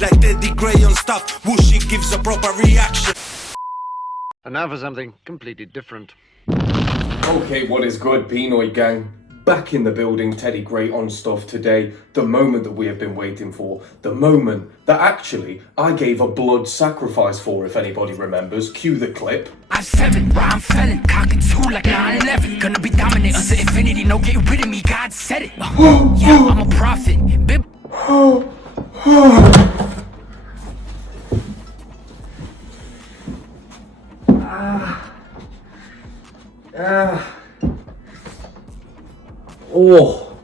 Like geddytrey on stuff, Whooshy gives a proper reaction. And now for something completely different. Okay, what is good, Pinoy gang? Back in the building, Teddy Gray on stuff today. The moment that we have been waiting for. The moment that actually I gave a blood sacrifice for, if anybody remembers. Cue the clip. I'm 7, rhyme felon, cocking 2 like 9/11. Gonna be dominant until infinity, no get rid of me, God said it. Yeah, I'm a prophet. Oh,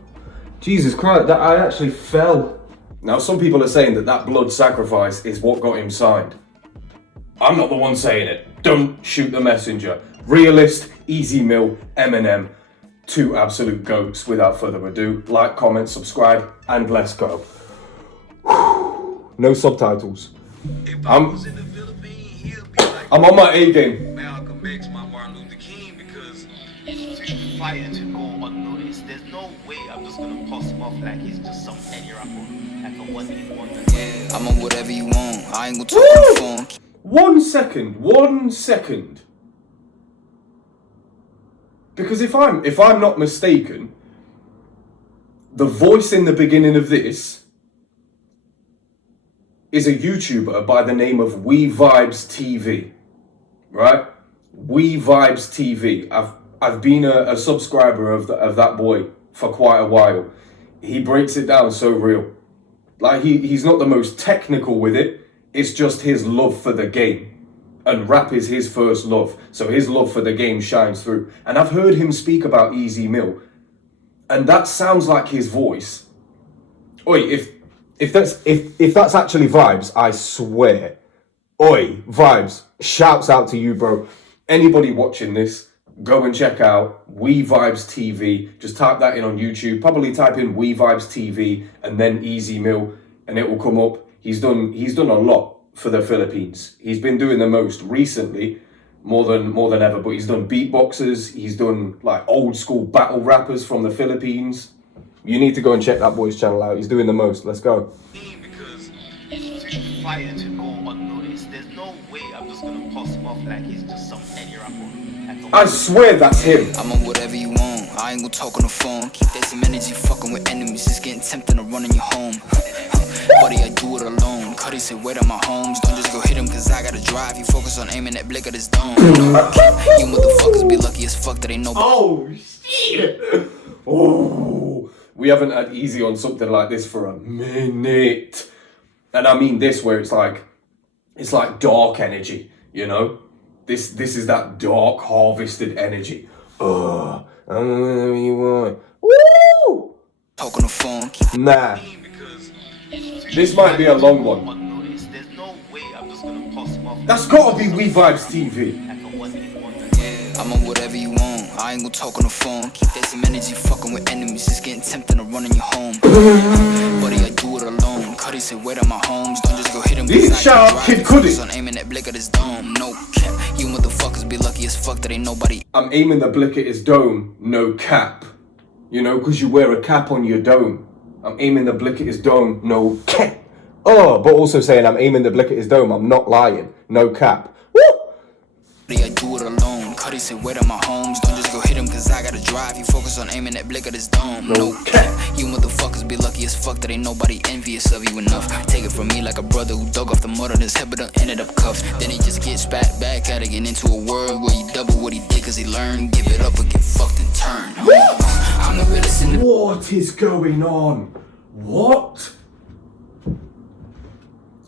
Jesus Christ, that I actually fell. Now, some people are saying that that blood sacrifice is what got him signed. I'm not the one saying it. Don't shoot the messenger. Realest, Easy Mill, Eminem, 2 absolute goats. Without further ado, like, comment, subscribe, and let's go. No subtitles. I'm on my A game. Malcolm X, my Martin Luther King, because he's fighting to go unnoticed. There's no way I'm just gonna post him off like he's just some any rapper. Like a one hit wonder. Yeah, I'm on whatever you want. I ain't gonna talk on the phone. 1 second, 1 second. Because if I'm not mistaken, the voice in the beginning of this is a YouTuber by the name of We Vibes TV, right? We Vibes TV. I've been a subscriber of that boy for quite a while. He breaks it down so real. Like he's not the most technical with it. It's just his love for the game. And rap is his first love. So his love for the game shines through. And I've heard him speak about Easy Mill. And that sounds like his voice. Oi, if that's actually Vibes, I swear. Oi, Vibes, shouts out to you, bro. Anybody watching this, go and check out We Vibes TV. Just type that in on YouTube. Probably type in We Vibes TV and then Easy Mill, and it will come up. He's done a lot for the Philippines. He's been doing the most recently, more than ever. But he's done beatboxers. He's done like old school battle rappers from the Philippines. You need to go and check that boy's channel out. He's doing the most. Let's go. Because he's fighting to go unnoticed. There's no way I'm just gonna post him off like he's just some any rapper. I swear that's him. I'm on whatever you want. I ain't gonna talk on the phone. Keep that some energy fucking with enemies. Just getting tempted to run in your home. Buddy, I do it alone. Cuddy said, wait on my homes. Don't just go hit him, cause I gotta drive. You focus on aiming that blick at his dome. No, you motherfuckers be lucky as fuck that ain't nobody. Oh, shit. Oh, we haven't had Easy on something like this for a minute. And I mean this where it's like dark energy, you know? This is that dark harvested energy. I don't know whatever you want. Woo! Talk on the phone. Nah. This might be a long one. There's no way I'm just gonna post him off. That's gotta be We Vibes TV. Yeah, I'm on whatever you want. I ain't gonna talk on the phone. Keep that some energy fucking with enemies. Just getting tempted to run in your home. Buddy, I do it alone. Cuddy said, wait on my homes. Don't just go hit him. These shout out Kid Cudi. On aiming that blick at his dome. No cap. You motherfuckers be lucky as fuck that ain't nobody. I'm aiming the blick at his dome. No cap. You know, cause you wear a cap on your dome. I'm aiming the blick at his dome, no cap. Oh, but also saying I'm aiming the blick at his dome, I'm not lying, no cap. Woo! I do it alone. Cuddy said, wait on my homes. Don't just go hit him, cause I gotta drive. You focus on aiming that blick at his dome. No cap. You motherfuckers be lucky as fuck that ain't nobody envious of you enough. Take it from me like a brother who dug off the mud on his head but done ended up cuffed. Then he just gets back at it, get into a world where you double what he did cause he learned. Give it up or get fucked and turn. I'm the realest in the. What is going on? What?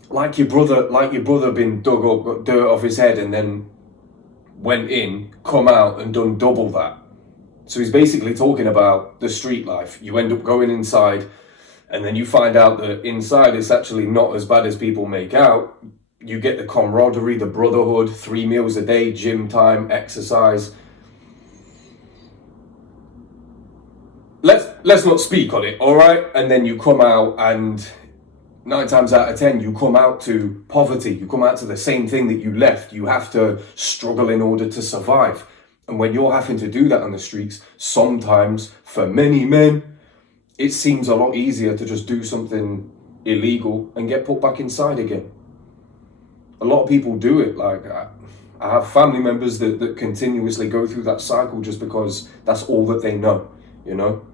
Like your brother been dug up, got dirt off his head and then went in, come out and done double that. So he's basically talking about the street life. You end up going inside and then you find out that inside it's actually not as bad as people make out. You get the camaraderie, the brotherhood, 3 meals a day, gym time, exercise. Let's not speak on it, all right? And then you come out and 9 times out of 10, you come out to poverty. You come out to the same thing that you left. You have to struggle in order to survive. And when you're having to do that on the streets, sometimes for many men, it seems a lot easier to just do something illegal, and get put back inside again. A lot of people do it. Like, I have family members that continuously go through that cycle just because that's all that they know, you know?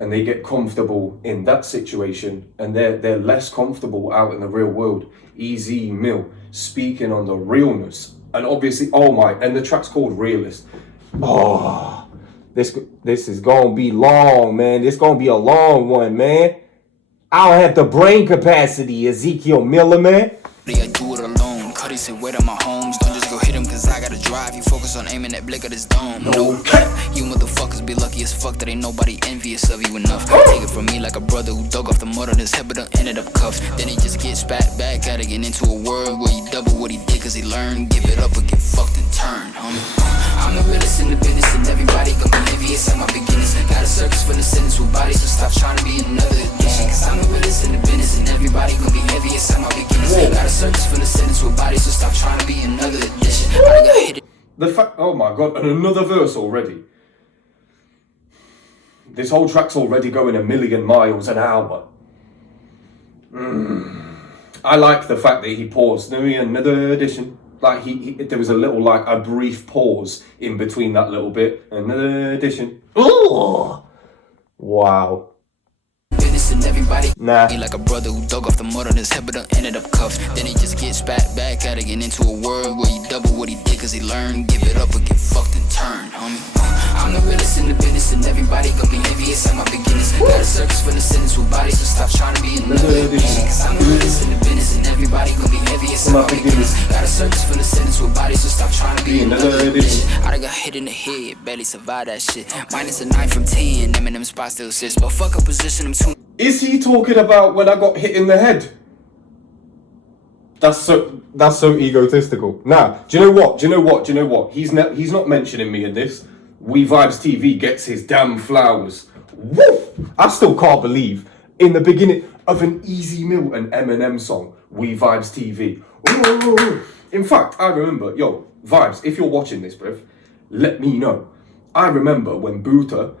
And they get comfortable in that situation, and they're less comfortable out in the real world. Easy Mill speaking on the realness, and obviously, and the track's called Realest. Oh, this is gonna be long, man. This gonna be a long one, man. I don't have the brain capacity, Ezekiel Miller, man. I do it alone. Cuddy said, wait on my homes. Don't just go hit him, cause I gotta drive. You focus on aiming that blick of this dome. No cap. You motherfuckers be lucky as fuck that ain't nobody envious of you enough. Take it from me like a brother who dug off the mud on his head, but done ended up cuffed. Then he just gets back at it, get into a world where he double what he did, cause he learned. Give it up or get fucked and turn, homie. I'm the realest in the business, and everybody gon' be envious at my beginnings. Got a circus for the sentence with bodies, so stop trying to be another addiction. Cause I'm the realest in the business, and everybody gon' be envious at my beginnings. Got a circus for the sentence with bodies, so stop trying to be another addition. I got hit. Oh my god, and another verse already. This whole track's already going 1,000,000 miles an hour. I like the fact that he paused. Another addition. Like there was a brief pause in between that little bit. Another addition. Oh, wow. And everybody nah. like a brother who dug off the mud on his head, but done ended up cuffed. Then he just gets back at it, get into a world where he double what he did, cause he learned. Give it up or get fucked and turn, homie. I'm the realest in the business, and everybody gon' be envious at my beginnings. Got a circus for the sentence with bodies, so stop trying to be another addiction. Cause I'm the realest in the business, and everybody gon' be envious at my beginnings. Got a circus for the sentence with bodies, so stop trying to be another addiction. I done got hit in the head, barely survived that shit. Minus a 9 from 10, Eminem spot still sits, but fuck up position, I'm too. Is he talking about when I got hit in the head? That's so egotistical. Nah, do you know what? He's not mentioning me in this. We Vibes TV gets his damn flowers. Woo! I still can't believe in the beginning of an Easy Mill and Eminem song, We Vibes TV. Ooh. In fact, I remember, Vibes, if you're watching this, bruv, let me know. I remember when Buta,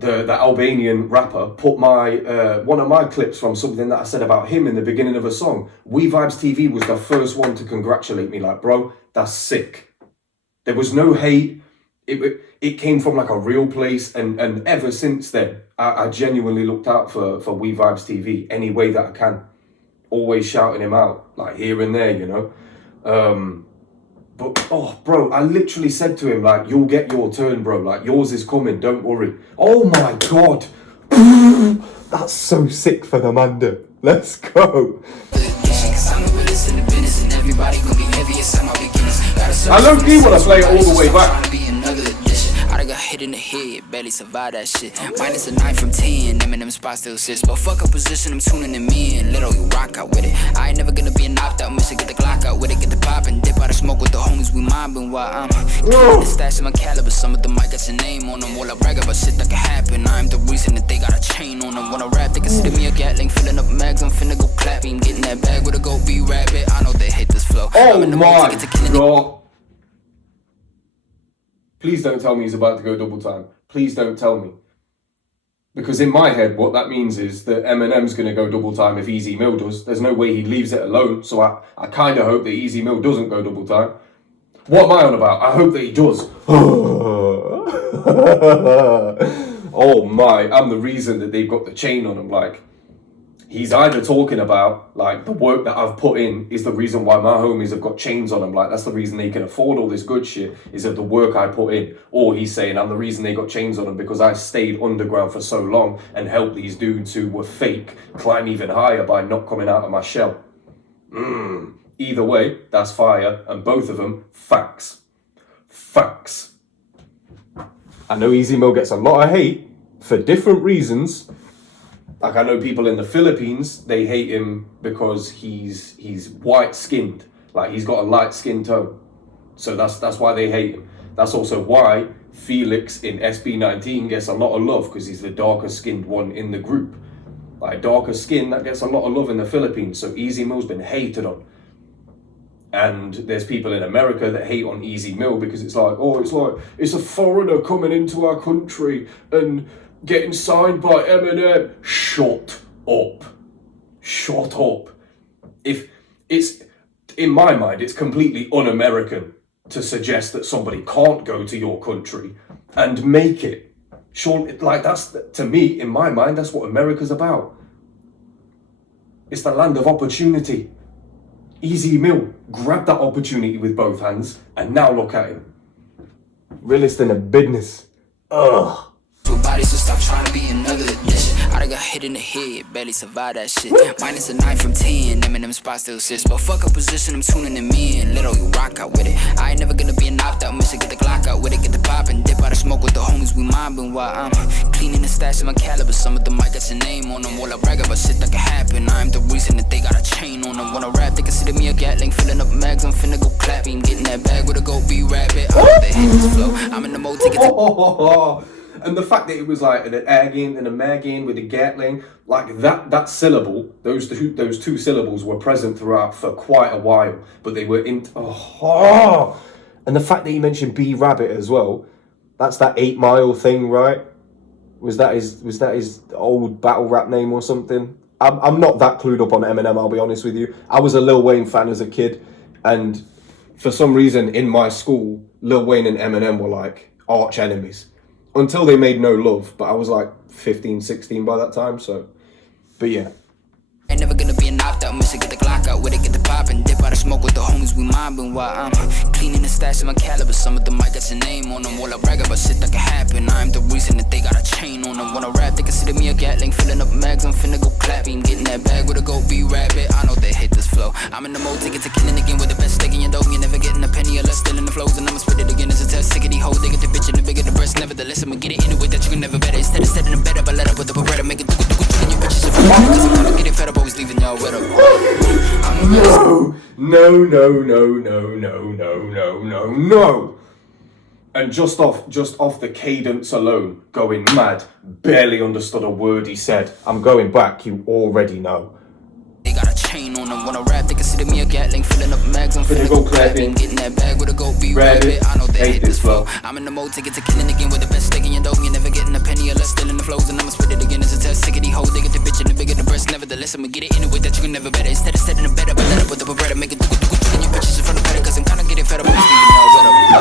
the Albanian rapper, put one of my clips from something that I said about him in the beginning of a song. We Vibes TV was the first one to congratulate me, like, bro, that's sick. There was no hate. It came from like a real place, and ever since then, I genuinely looked out for We Vibes TV any way that I can. Always shouting him out, like here and there, you know. But, bro, I literally said to him, like, you'll get your turn, bro. Like, yours is coming, don't worry. Oh, my God. That's so sick for the Manda. Let's go. I low-key want to play it all the way back. I got hit in the head, barely survived that shit. Minus a 9 from 10, Eminem spot still sits. But fuck up position, I'm tuning them in. Literally rock out with it. I ain't never gonna be a knocked out mission. Get the Glock out with it, get the pop and dip out of smoke with the homies. We mobbing while I'm the stash of my caliber. Some of them might got your name on them. While I brag about shit that can happen, I'm the reason that they got a chain on them. When I rap, they consider me a Gatling, filling up mags. I'm finna go clapping, getting that bag with a go be rabbit. I know they hate this flow. Oh my God. Please don't tell me he's about to go double time. Please don't tell me. Because in my head, what that means is that Eminem's going to go double time if Easy Mill does. There's no way he leaves it alone. So I kind of hope that Easy Mill doesn't go double time. What am I on about? I hope that he does. Oh my, I'm the reason that they've got the chain on him. Like, he's either talking about, like, the work that I've put in is the reason why my homies have got chains on them. Like, that's the reason they can afford all this good shit, is of the work I put in. Or he's saying, I'm the reason they got chains on them because I stayed underground for so long and helped these dudes who were fake climb even higher by not coming out of my shell. Either way, that's fire. And both of them, facts. Facts. I know Easy Mill gets a lot of hate for different reasons. Like, I know people in the Philippines, they hate him because he's white-skinned. Like, he's got a light skin tone. So that's why they hate him. That's also why Felix in SB19 gets a lot of love, because he's the darker-skinned one in the group. Like, darker skin, that gets a lot of love in the Philippines. So Easy Mill's been hated on. And there's people in America that hate on Easy Mill because it's like, it's a foreigner coming into our country and getting signed by Eminem. Shut up. Shut up. If it's, in my mind, it's completely un-American to suggest that somebody can't go to your country and make it. Sure, like that's, to me, in my mind, that's what America's about. It's the land of opportunity. Easy Mill grabbed that opportunity with both hands, and now look at him. Realest in a business. Ugh. Bodies, so stop trying to be another addition. I done got hit in the head, barely survived that shit. Minus a 9 from 10, Eminem spot still sits. But fuck a position, I'm tuning them in. Literally rock out with it. I ain't never gonna be a knocked out mission. Get the Glock out with it, get the pop and dip out of smoke with the homies. We mobbing while I'm cleaning the stash of my caliber. Some of them might got your name on them. All I brag about shit that can happen. I'm the reason that they got a chain on them. When I rap, they consider me a Gatling. Filling up mags, I'm finna go clapping. Getting that bag with a go be rabbit. I know they hit this flow. I'm in the mode to get to. And the fact that it was like an again and a magin with a Gatling, like that syllable, those two syllables were present throughout for quite a while, but they were in. And the fact that he mentioned B Rabbit as well, that's that 8 Mile thing, right? Was that his old battle rap name or something? I'm not that clued up on Eminem, I'll be honest with you. I was a Lil Wayne fan as a kid, and for some reason in my school, Lil Wayne and Eminem were like arch enemies. Until they made no love, but I was like 15, 16 by that time, so. But yeah. Ain't never gonna be a knocked out mission. Get the Glock out with it, get the pop and dip out of smoke with the homies. We mobbing while I'm cleaning the stash of my caliber. Some of them might got your name on them. All I brag about shit that can happen. I'm the reason that they got a chain on them. When I rap, they consider me a Gatling. Filling up mags, I'm finna go clapping. Getting that bag with a go be rabbit. I know they hit this flow. I'm in the mode to get to killing again with the best steak in your dough. You're never getting a penny or less. Still in the flows, and I'ma spit it again. It's a test. Sick of these hoes. They get the bitch and the bigger the breast. Nevertheless, I'ma get it in a way that you can never better. Instead of setting a bed up, I let up with the beretta. Make it and your bitches are funny. Cause I'm never getting fed up. Always leaving y'all with a. No. And just off the cadence alone, going mad, barely understood a word he said. I'm going back, you already know. They got a chain on them. When I rap, they consider me a Gatling. Filling up mags, I'm finna go clapping. Getting that bag with a go be rabbit. I know they hate this flow. I'm in the mode to get to killing again with the best steak in your dough. You're never getting a penny or less. Still in the flows, and I'ma spit it again. It's a test. Sick of these hoes. They get the bitch and the bigger the breast. Nevertheless, I'ma get it in a way that you can never better. Instead of setting a bed up, I let up with the beretta. Make it and your bitches in front of better. Cause I'm kinda getting fed up. Always leaving y'all with a.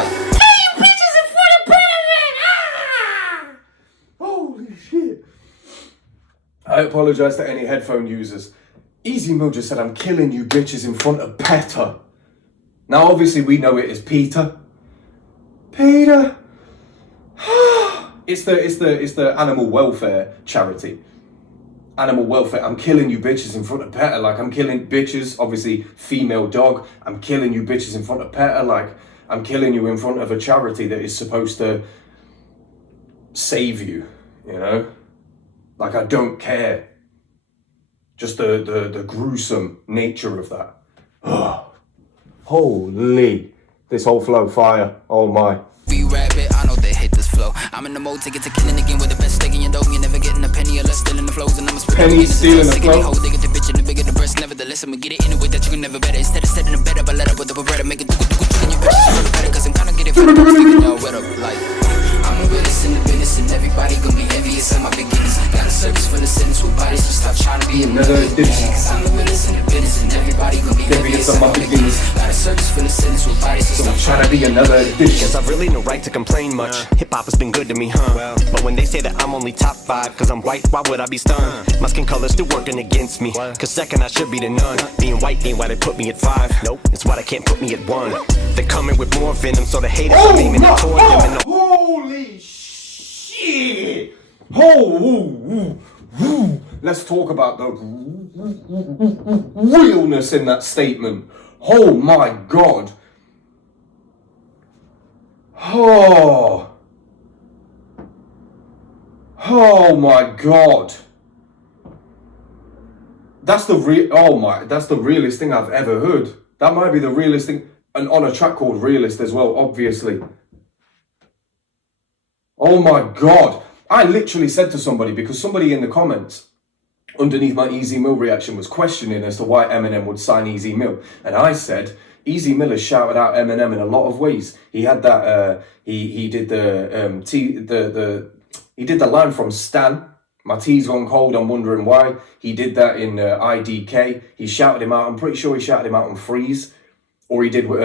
Holy shit. I apologize to any headphone users. Easy Mo just said, I'm killing you bitches in front of Petter. Now obviously we know it as Peter. Peter. It's the animal welfare charity. Animal welfare. I'm killing you bitches in front of Petter. Like, I'm killing bitches, obviously female dog. I'm killing you bitches in front of Petter. Like, I'm killing you in front of a charity that is supposed to save you, you know? Like, I don't care. Just the gruesome nature of that. Holy. This whole flow, fire. Oh my. Be rabbit, I know they hate this flow. I'm in the mode to get to killing again with the best steak in your dough. You're never getting a penny or less. Still in the flows, and I'ma spit Penny stealing the flow. They get the bitch and the bigger the breast. Nevertheless, I'ma get it in a way that you can never better. Instead of setting a bed up, I let up with the beretta. Make it and your bitches feel better. Cause I'm kinda getting fed up. Leaving y'all wet up like. I'm the realest in the business, and everybody gonna be envious of my beginnings. Got a service for the sentence with bodies, so stop trying to be another addiction. Cause I'm the realest in the business, and everybody gonna be envious of my beginnings. Got a service for the sentence with bodies, so stop trying to be another addiction. Guess I've really no right to complain much. Hip-hop has been good to me, huh? But when they say that I'm only top 5 cause I'm white, why would I be stunned? My skin color's still working against me. Cause second I should be the none. Being white ain't why they put me at 5. Nope, it's why they can't put me at 1. They're coming with more venom, so the haters are aiming it toward them. And holy shit! Let's talk about the realness in that statement. Oh my god. Oh my god. That's the realest thing I've ever heard. That might be the realest thing, and on a track called Realest as well, obviously. Oh my god. I literally said to somebody, because somebody in the comments underneath my Easy Mill reaction was questioning as to why Eminem would sign Easy Mill, and I said Easy Mill has shouted out Eminem in a lot of ways. He had that he did the He did the line from Stan, my tea's gone cold, I'm wondering why. He did that in IDK. He shouted him out. I'm pretty sure he shouted him out on Freeze. Or he did one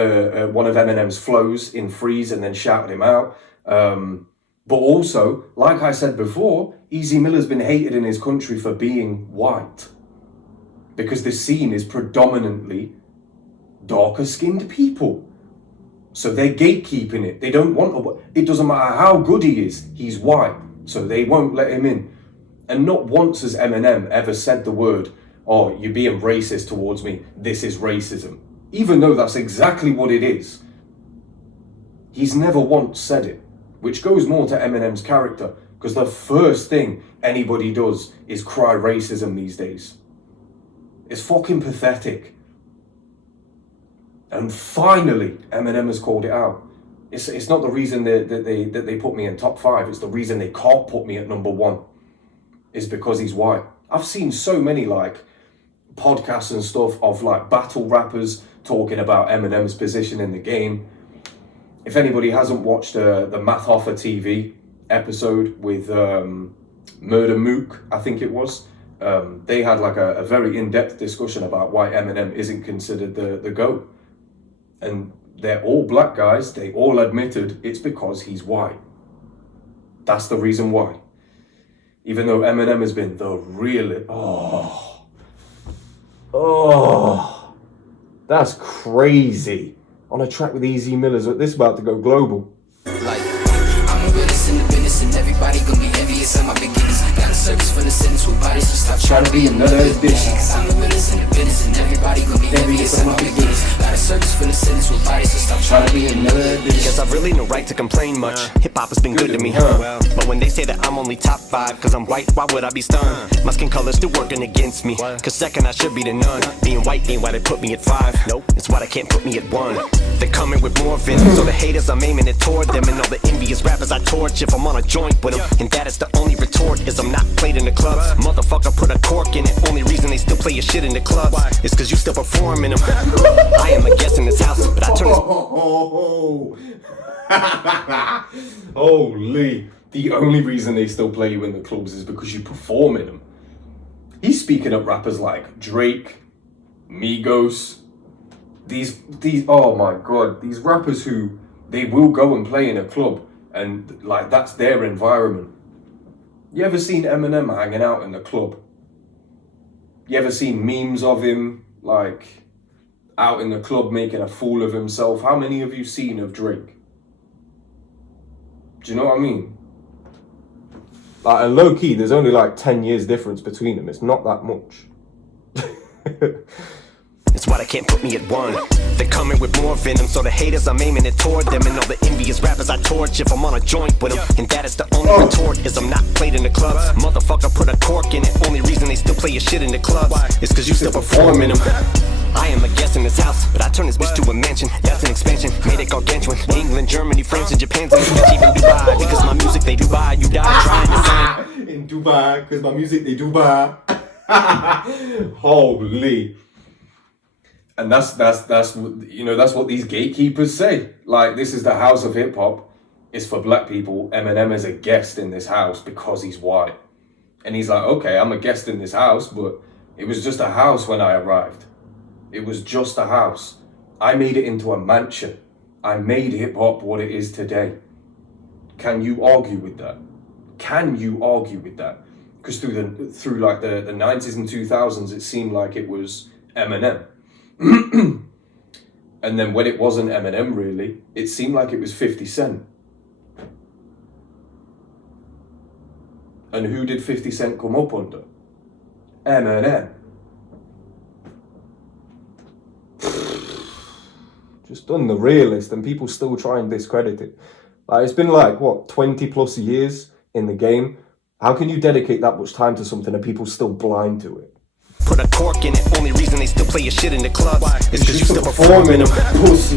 of Eminem's flows in Freeze and then shouted him out. But also, like I said before, Easy Miller's been hated in his country for being white. Because the scene is predominantly darker skinned people. So they're gatekeeping it. They don't want it doesn't matter how good he is, he's white. So they won't let him in. And not once has Eminem ever said the word, oh, you're being racist towards me, this is racism. Even though that's exactly what it is. He's never once said it, which goes more to Eminem's character, because the first thing anybody does is cry racism these days. It's fucking pathetic. And finally, Eminem has called it out. It's not the reason that they put me in top 5, it's the reason they can't put me at number 1. Is because he's white. I've seen so many like podcasts and stuff of like battle rappers talking about Eminem's position in the game. If anybody hasn't watched the Math Hoffa TV episode with Murder Mook, I think it was, they had like a very in-depth discussion about why Eminem isn't considered the GOAT. And they're all black guys, they all admitted it's because he's white. That's the reason why. Even though Eminem has been the realest. Oh, that's crazy. On a track with Easy Miller's, this is about to go global. Like, I'm a realist in the business and everybody gonna be envious of my beginnings. Got a service for the sentence with bodies, so stop trying to be another addiction. Cause I'm a realist in the business and everybody gonna be envious of my beginnings. Got a service for the sentence with bodies, so stop trying to be another addiction. Guess I've really no right to complain much. Hip-hop has been good to me, huh? But when they say that I'm only top 5 cause I'm white, why would I be stunned? My skin color's still working against me, cause second I should be the none. Being white ain't why they put me at 5. Nope, it's why they can't put me at 1. They're coming with more venom, so the haters I'm aiming it toward them. And all the envious rappers I torch if I'm on a joint with them. And that is the only retort, is I'm not played in the clubs. Motherfucker put a cork in it, only reason they still play your shit in the clubs is cause you still perform in them. I am a guest in this house, but I turn this... Holy. The only reason they still play you in the clubs is because you perform in them. He's speaking up rappers like Drake, Migos, these oh my god, these rappers who they will go and play in a club and like that's their environment. You ever seen Eminem hanging out in the club? You ever seen memes of him like out in the club making a fool of himself? How many of you seen of Drake? Do you know what I mean? Like, and low key, there's only like 10 years difference between them. It's not that much. It's why they can't put me at 1. They're coming with more venom, so the haters I'm aiming it toward them. And all the envious rappers I torch if I'm on a joint with them. And that is the only retort, is I'm not played in the clubs. Motherfucker put a cork in it, only reason they still play your shit in the clubs is cause you still perform in them. I am a guest in this house, but I turn this bitch to a mansion. That's an expansion, made it gargantuan. England, Germany, France, and Japan's in this bitch, even Dubai. Because my music they do buy, you die trying to sign. In Dubai, because my music they do buy. Holy. And that's you know, that's what these gatekeepers say. Like, this is the house of hip hop. It's for black people. Eminem is a guest in this house because he's white. And he's like, okay, I'm a guest in this house, but it was just a house when I arrived. It was just a house. I made it into a mansion. I made hip hop what it is today. Can you argue with that? Can you argue with that? Because through like the 90s and 2000s, it seemed like it was Eminem. And then when it wasn't Eminem, really, it seemed like it was 50 Cent. And who did 50 Cent come up under? Eminem. Just done the Realest, and people still try and discredit it. Like, it's been like, what, 20 plus years in the game? How can you dedicate that much time to something and people still blind to it? Put a cork in it, only reason they still play your shit in the clubs is cause you still perform in them.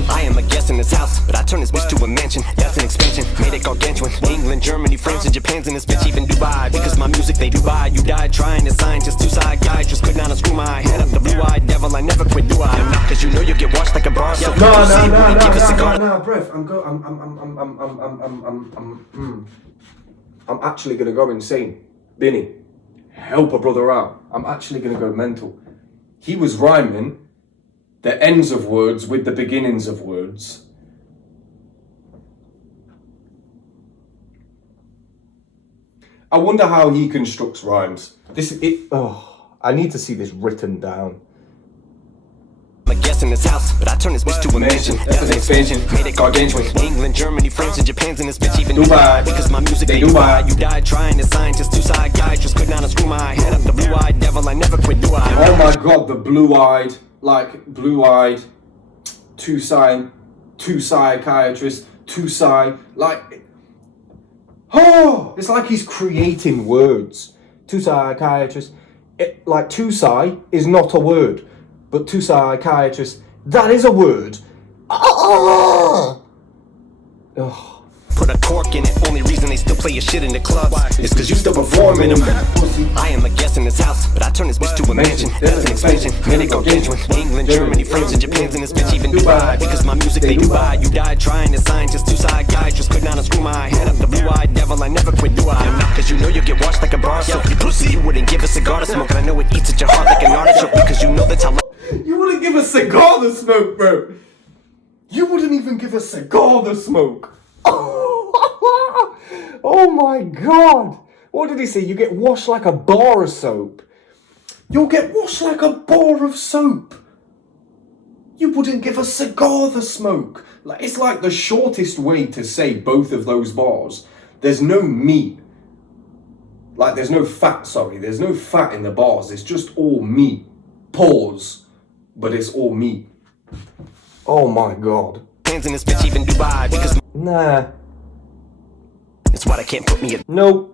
I am a guest in this house, but I turn this bitch to a mansion. That's an expansion, made it gargantuan. England, Germany, France, and Japan's in this bitch, even Dubai. Because my music they do buy, you died trying to scientist, two psychiatrists could not unscrew my head up the blue-eyed devil. I never quit, do I? Not cause you know you'll get washed like a bar. So No, bruv, I'm actually gonna go insane. Binny, help a brother out. I'm actually gonna go mental. He was rhyming the ends of words with the beginnings of words. I wonder how he constructs rhymes. I need to see this written down. I'm a guest in this house, but I turn this bitch to a mansion. That's an expansion, made it gargantuan. England, Germany, France, and Japan's in this bitch, even Dubai. Because my music, they Dubai. You died trying to scientist, two psychiatrists could not unscrew my head up. The blue-eyed devil, I never quit, do I? Oh my god, the blue-eyed, two psychiatrists, it's like he's creating words. Two psychiatrists, two psy is not a word. But two psychiatrists, that is a word. Oh. Put a cork in it, only reason they still play your shit in the clubs is cause you still performing them. I am a guest in this house, but I turn this bitch to a mansion. That's an expansion, made it gargantuan. England, Germany, France, and Japan's in this bitch, even Dubai. Because my music, they Dubai. You died trying to scientist, two psychiatrists could not unscrew my head up. The blue-eyed devil, I never quit, do I? Cause you know you get washed like a bar soap. You pussy, you wouldn't give a cigar to smoke, and I know it eats at your heart like an artichoke. Because you know that's how. You wouldn't give a cigar the smoke, bro. You wouldn't even give a cigar the smoke. Oh my god. What did he say? You get washed like a bar of soap. You'll get washed like a bar of soap. You wouldn't give a cigar the smoke. It's like the shortest way to say both of those bars. There's no meat. There's no fat, There's no fat in the bars. It's just all meat. Pause. But it's all meat. Oh my god. Hands in this bitch, even Dubai. Because nah. It's why they can't put me in. Nope.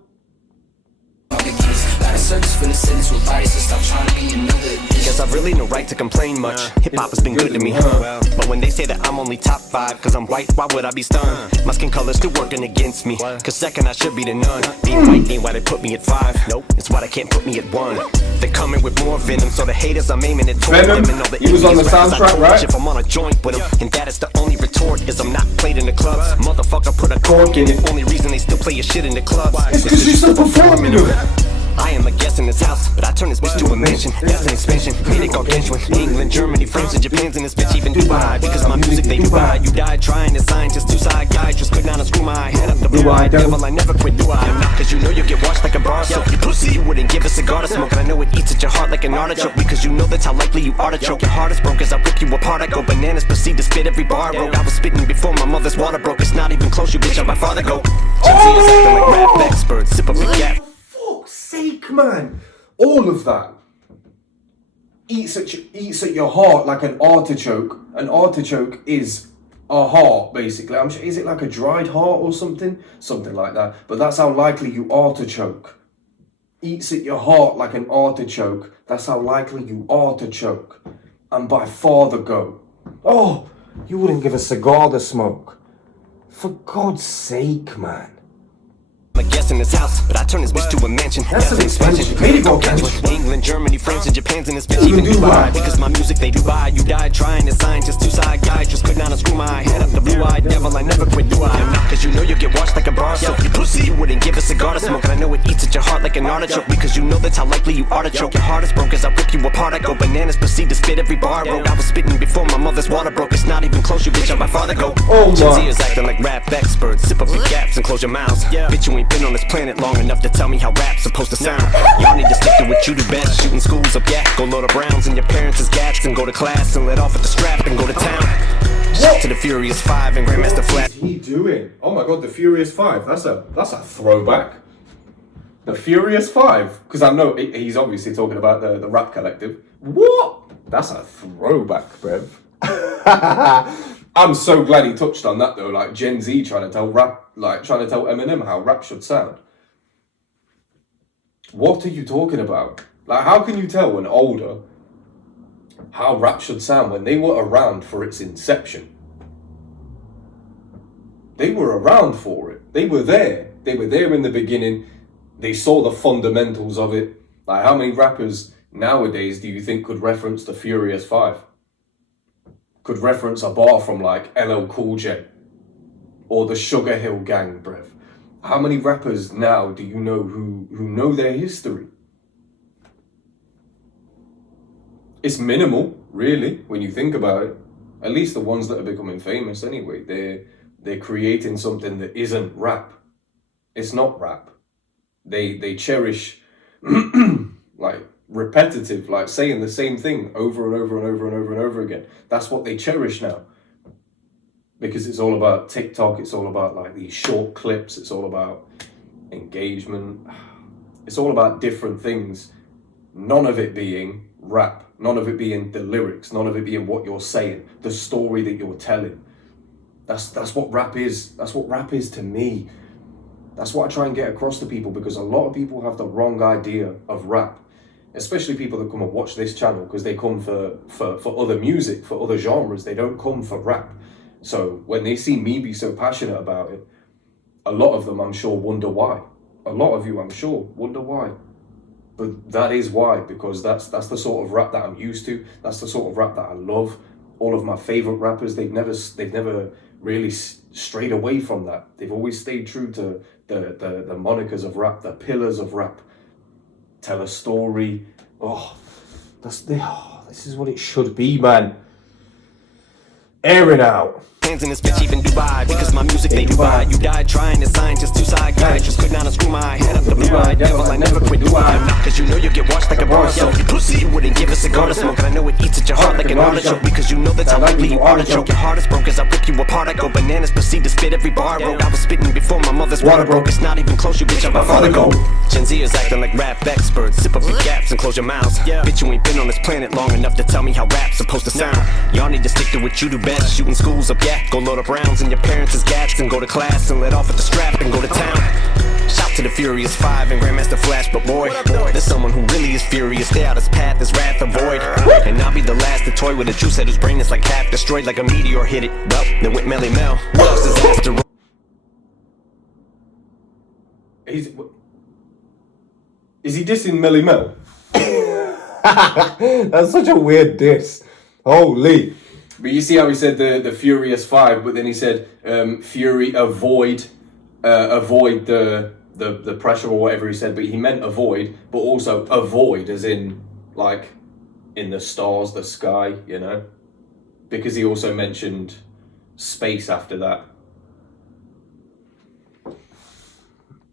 Guess I've really no right to complain much. Hip-hop has been good to me, huh? But when they say that I'm only top 5 cause I'm white, why would I be stunned? My skin color's still working against me, cause second I should be the none. Being white ain't why they put me at 5. Nope, it's why they can't put me at 1. They're coming with more venom, so the haters I'm aiming at toward them. And all the he was on the soundtrack, right? If I'm on a joint with them, and that is the only retort, is I'm not played in the clubs. Motherfucker put a cork in it. Only reason they still play your shit in the clubs is cause you still performing it. I am a guest in this house, but I turn this bitch to a mansion. That's an expansion, made it gargantuan. England, Germany, France, and Japan's in this bitch, even Dubai. Because my music, they Dubai. You died trying to scientist, two psychiatrists could not unscrew my head up. The blue-eyed devil, I never quit, do I? Cause you know you get washed like a bar soap. You pussy, you wouldn't give a cigar to smoke, and I know it eats at your heart like an artichoke. Because you know that's how likely you are to choke. Your heart is broke as I rip you apart. I go bananas, proceed to spit every bar broke. I was spitting before my mother's water broke. It's not even close, you bitch, I'm by far to go. Gen Z is acting like rap experts, sip up the gap. Sake, man, all of that eats at your heart like an artichoke. An artichoke is a heart, basically. I'm sure, is it like a dried heart or something like that? But that's how likely you are to choke. Eats at your heart like an artichoke. That's how likely you are to choke. And by far the go. Oh, you wouldn't give a cigar the smoke. For God's sake, man. I'm a guest in this house, but I turn this bitch to a mansion. That's an expansion, made it gargantuan. England, Germany, France, and Japan's in this bitch, even Dubai. Because my music, they Dubai. You died trying to scientist, two psychiatrists could not unscrew my head up. The blue-eyed devil, I never quit, do I? Cause you know you get washed like a bar soap. You pussy, you wouldn't give a cigar to smoke, and I know it eats at your heart like an artichoke. Because you know that's how likely you are to choke. Your heart is broke as I rip you apart. I go bananas, proceed to spit every bar broke. I was spitting before my mother's water broke. It's not even close, you bitch, I'm by far to go. Gen Z is acting like rap experts, sip up your gaps and close your mouths. Bitch, you ain't been on this planet long enough to tell me how rap's supposed to sound. Y'all need to stick to what you do best. Shooting schools up, yeah. Go load up rounds in your parents' gats and go to class and let off at the strap and go to town. Shout to the Furious 5 and Grandmaster Flat. What is he doing? Oh my god, the Furious 5. That's a throwback. The Furious 5. Because I know he's obviously talking about the rap collective. What? That's a throwback, bruv. I'm so glad he touched on that though. Like Gen Z trying to tell Eminem how rap should sound. What are you talking about? Like, how can you tell an older how rap should sound when they were around for its inception? They were around for it. They were there. They were there in the beginning. They saw the fundamentals of it. Like, how many rappers nowadays do you think could reference the Furious 5? Could reference a bar from like LL Cool J or the Sugar Hill Gang, bruv? How many rappers now do you know who know their history? It's minimal, really, when you think about it. At least the ones that are becoming famous anyway. They're creating something that isn't rap. It's not rap. They cherish like repetitive, like saying the same thing over and over and over and over and over again. That's what they cherish now. Because it's all about TikTok, it's all about like these short clips, it's all about engagement. It's all about different things. None of it being rap, none of it being the lyrics, none of it being what you're saying, the story that you're telling. That's what rap is. That's what rap is to me. That's what I try and get across to people, because a lot of people have the wrong idea of rap, especially people that come and watch this channel, because they come for other music, for other genres. They don't come for rap. So when they see me be so passionate about it, a lot of them, I'm sure, wonder why. A lot of you, I'm sure, wonder why. But that is why, because that's the sort of rap that I'm used to. That's the sort of rap that I love. All of my favorite rappers, they've never really strayed away from that. They've always stayed true to the monikers of rap, the pillars of rap. Tell a story. This is what it should be, man. Air it out. Hands in this bitch, even Dubai, because my music they do buy. You died trying to sign just two side guys. Just could not unscrew my head up the blue-eyed devil. I never quit, do I? Not cause you know you get washed like a bar soap. You pussy, you wouldn't give a cigar to smoke. And I know it eats at your heart like an artichoke, because you know that's how likely you artichoke. Your heart is broke as I rip you apart. I go bananas, proceed to spit every bar broke. I was spitting before my mother's water broke. It's not even close, you bitch, I'm my father go. Gen Z is acting like rap experts. Sip up your gaps and close your mouths. Bitch, you ain't been on this planet long enough to tell me how rap's supposed to sound. Y'all need to stick to what you do best. Shooting schools up, go load up rounds in your parents' gats and go to class and let off at the strap and go to town. Shout to the Furious Five and Grandmaster Flash, but boy, there's someone who really is furious. Stay out his path, his wrath avoid. And I'll be the last to toy with a juice head whose brain is like half destroyed, like a meteor hit it. Well, then went Melly Mel. Lost his asteroid. Is he dissing Melly Mel? That's such a weird diss. Holy. But you see how he said the Furious Five, but then he said Fury avoid the pressure or whatever he said, but he meant avoid, but also avoid as in like in the stars, the sky, you know? Because he also mentioned space after that.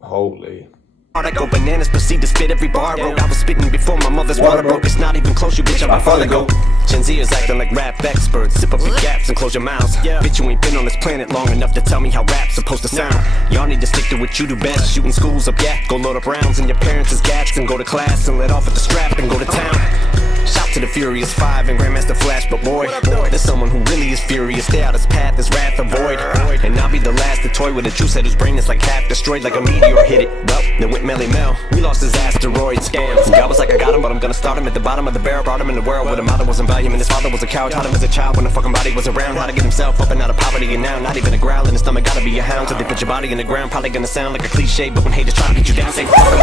Holy. I go bananas, proceed to spit every bar broke. I was spitting before my mother's water broke. It's not even close, you bitch, I'm my father go. Gen Z is acting like rap experts. Sip up your gaps and close your mouths. Bitch, you ain't been on this planet long enough to tell me how rap's supposed to sound. Y'all need to stick to what you do best. Shooting schools up, go load up rounds in your parents' gats and go to class and let off at the strap and go to town. Shout to the Furious Five and Grandmaster Flash, but boy, there's someone who really is furious. Stay out his path, his wrath avoid. And I'll be the last to toy with a juice head whose brain is like half destroyed, like a meteor hit it. Well, then went Melly Mel. We lost his asteroid scams. God was like, I got him, but I'm gonna start him at the bottom of the barrel. Brought him in the world where the mother wasn't by him, and his father was a coward. Taught him as a child when the fucking body was around how to get himself up and out of poverty. And now, not even a growl in his stomach, gotta be a hound. So they put your body in the ground, probably gonna sound like a cliche, but when haters try to get you down, say fuck him.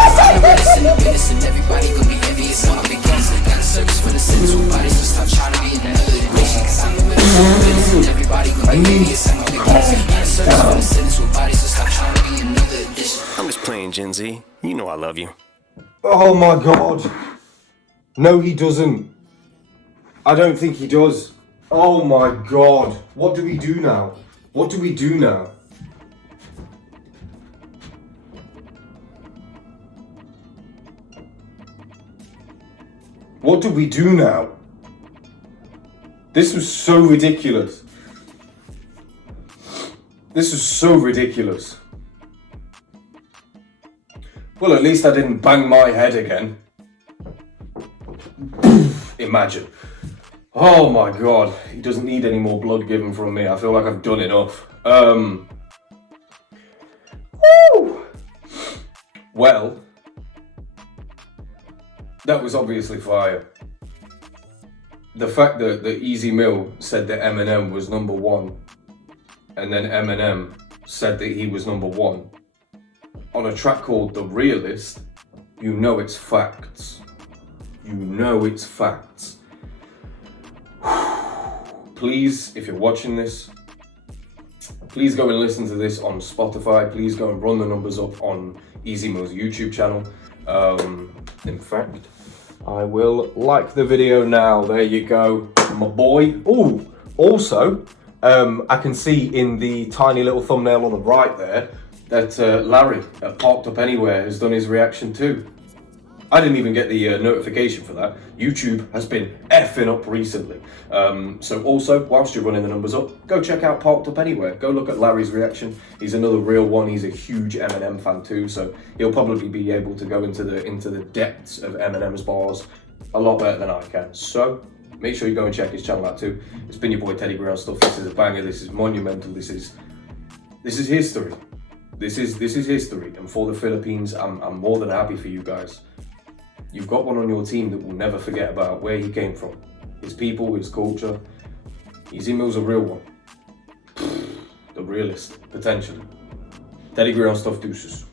Everybody gonna be envious. Wanna be gangster, got a service for the sins who bodies, so stop trying to be in another generation. Cause I'm the witness. Everybody gonna be envious. I'm gonna be gangster, got a service for the sins who bodies, so stop trying to be in another edition. I'm just playing, Gen Z. You know I love you. Oh my god. No, he doesn't. I don't think he does. Oh my god. What do we do now? What do we do now? What do we do now? This was so ridiculous. This was so ridiculous. Well, at least I didn't bang my head again. Imagine. Oh my god, he doesn't need any more blood given from me. I feel like I've done enough. Woo! Well, that was obviously fire. The fact that the Easy Mill said that Eminem was number one, and then Eminem said that he was number one, on a track called The Realest, you know it's facts. You know it's facts. Please, if you're watching this, Please go and listen to this on Spotify. Please go and run the numbers up on Easy Mo's YouTube channel. In fact, I will like the video now. There you go, my boy. Oh, also, I can see in the tiny little thumbnail on the right there that Larry at Parked Up Anywhere has done his reaction too. I didn't even get the notification for that. YouTube has been effing up recently. So also, whilst you're running the numbers up, go check out Parked Up Anywhere. Go look at Larry's reaction. He's another real one. He's a huge Eminem fan too, so he'll probably be able to go into the depths of Eminem's bars a lot better than I can. So make sure you go and check his channel out too. It's been your boy Teddy Brown Stuff. This is a banger. This is monumental. This is history. This is history. And for the Philippines, I'm more than happy for you guys. You've got one on your team that will never forget about where he came from, his people, his culture. Easy Mo's a real one. The realest, potentially. Teddy Brown Stuff, deuces.